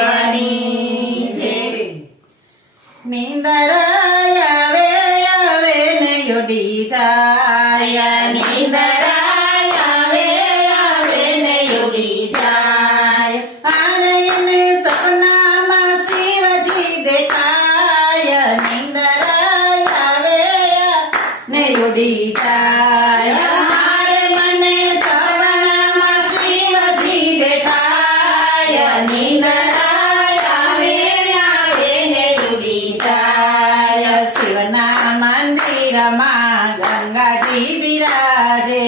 મહાદેવની જય. નીંદર આવે આવે ને ઉડી જાય, નીંદર આવે આવે ને ઉડી જાય. આને એને સપનામાં શિવજી દેખાય, નીંદર આવે ને ઉડી જાય. હારે મને સપનામાં શિવજી દેખાય, નીંદર આવે આવે ને ઉડી જાય. શિવના મંદિરમાં ગંગાજી બિરાજે,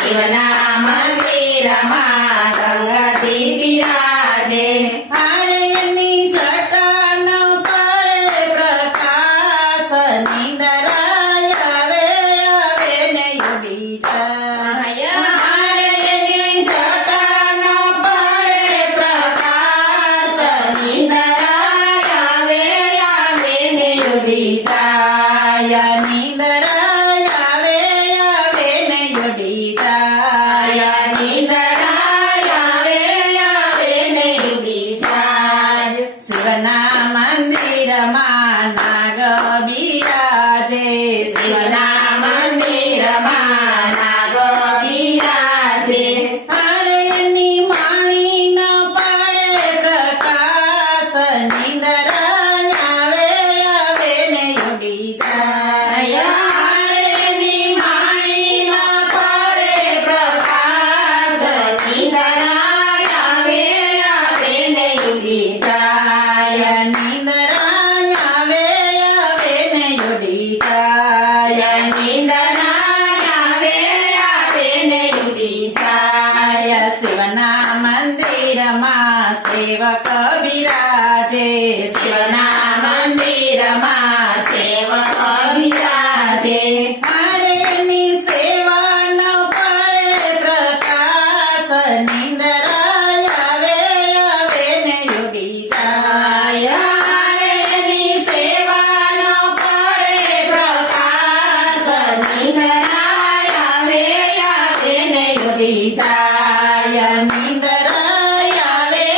શિવના મંદિરમાં ગંગાજી બિરાજે. હારે એની જટાનો પડે પ્રકાશ, નીંદર આવે આવે ને ઉડી જાય. હારે એની જટાનો પડે પ્રકાશ, નીંદર આવે આવે ને ઉડી જાય. નીંદર આવે આવે ને ઉડી જાય. નીંદર આવે આવે ને ઉડી જાય. શિવના મંદિરમાં નાગ બિરાજે, શિવના મંદિરમાં નાગ બિરાજે. હારે એની માણી ન પાડે પ્રકાશ, નીંદર આવે આવે ને ઉડી જાય. હારે એની માણી ન પડે પ્રકાશ, નીંદર આવે આવે ને ઉડી જાય. નીંદર આવે આવે ને ઉડી જાય. નીંદર આવે આવે ને ઉડી જાય. શિવના મંદિરમાં સેવક બિરાજે, શિવના મંદિરમાં સેવક બિરાજે. હારે એની સેવા ન પડે પ્રકાશ, નીંદર આવે આવે ને ઉડી જાય. હારે એની સેવાનો પડે પ્રકાશ, નીંદર આવે આવે ને ઉડી જાય. નીંદર આવે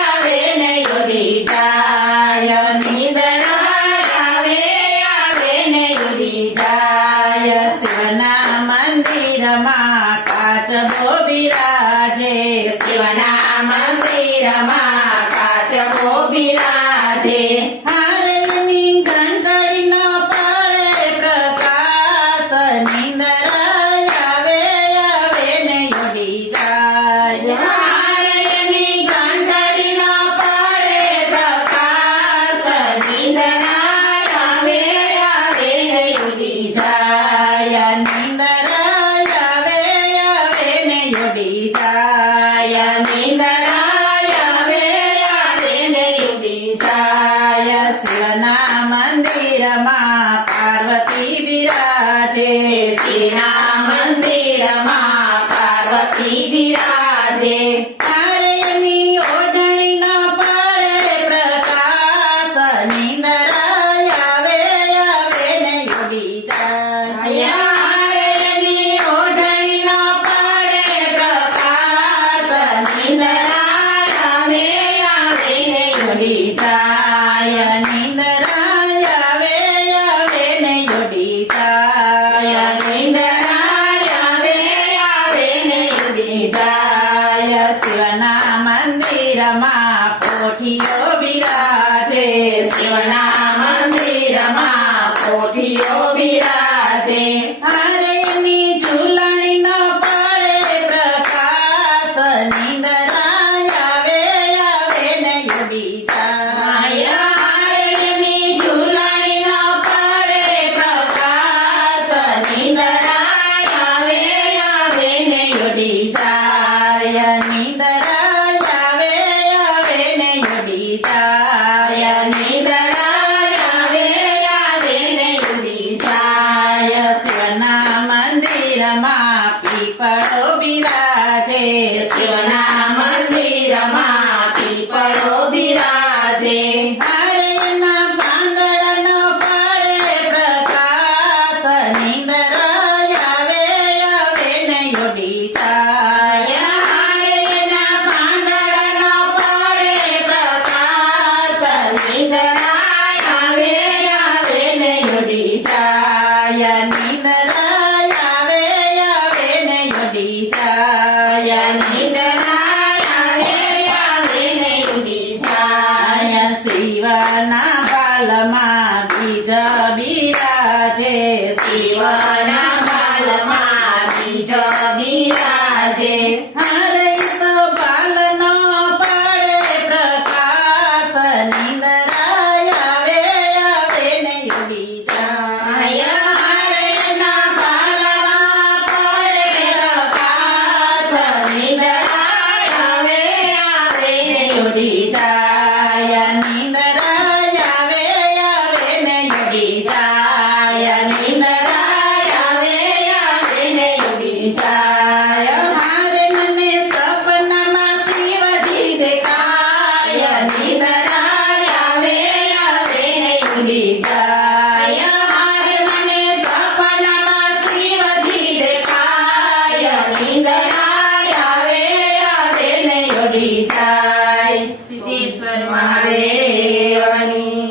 આવે ને ઉડી જાય. નીંદર આવે આવે ને ઉડી જાય. શિવના મંદિરમાં કાચબો બિરાજે, શિવના મંદિરમાં કાચબો બિરાજે. હારે એની ઘંટડી ન પડે પ્રકાશ, નીંદર આવે આવે ને ઉડી જાય. હારે એની ઘંટડી ન પડે પ્રકાશ, નીંદર આવે આવે ને ઉડી જાય. નીંદર આવે આવે ને ઉડી જાય. નીંદર આવે આવે ને ઉડી જાય. શિવના મંદિરમાં પાર્વતી બિરાજે, શિવના મંદિરમાં પાર્વતી બિરાજે. હારે એની ઓઢણી ન પડે પ્રકાશ, નીંદર આવે આવે ને ઉડી જાય. હારે એની ઓઢણી ન પડે પ્રકાશ, નીંદર આવે આવે ને ઉડી જાય. નીંદર આવે આવે ને ઉડી જાય. નીંદર આવે આવે ને ઉડી જાય. શિવના મંદિરમાં પોઠીઓ બિરાજે, શિવના મંદિરમાં પોઠીઓ બિરાજે. હારે એની ઝૂલણી ન પડે પ્રકાશ, નીંદર આવે આવે ને ઉડી જાય. હારે એની ઝૂલણી ન પડે પ્રકાશ, નીંદર આવે આવે ને ઉડી જાય. નીંદર આવે આવે ને ઉડી જાય. નીંદર આવે આવે ને ઉડી જાય. શિવના મંદિરમાં પીપળો બિરાજે, શિવના મંદિરમાં પીપળો બિરાજે. હારે એના પાંદડા ન પડે પ્રકાશ, નીંદર આવે આવે ને ઉડી જાય. હારે એના પાંદડા ન પડે ઉડી જાય સિદ્ધેશ્વર મહાદેવ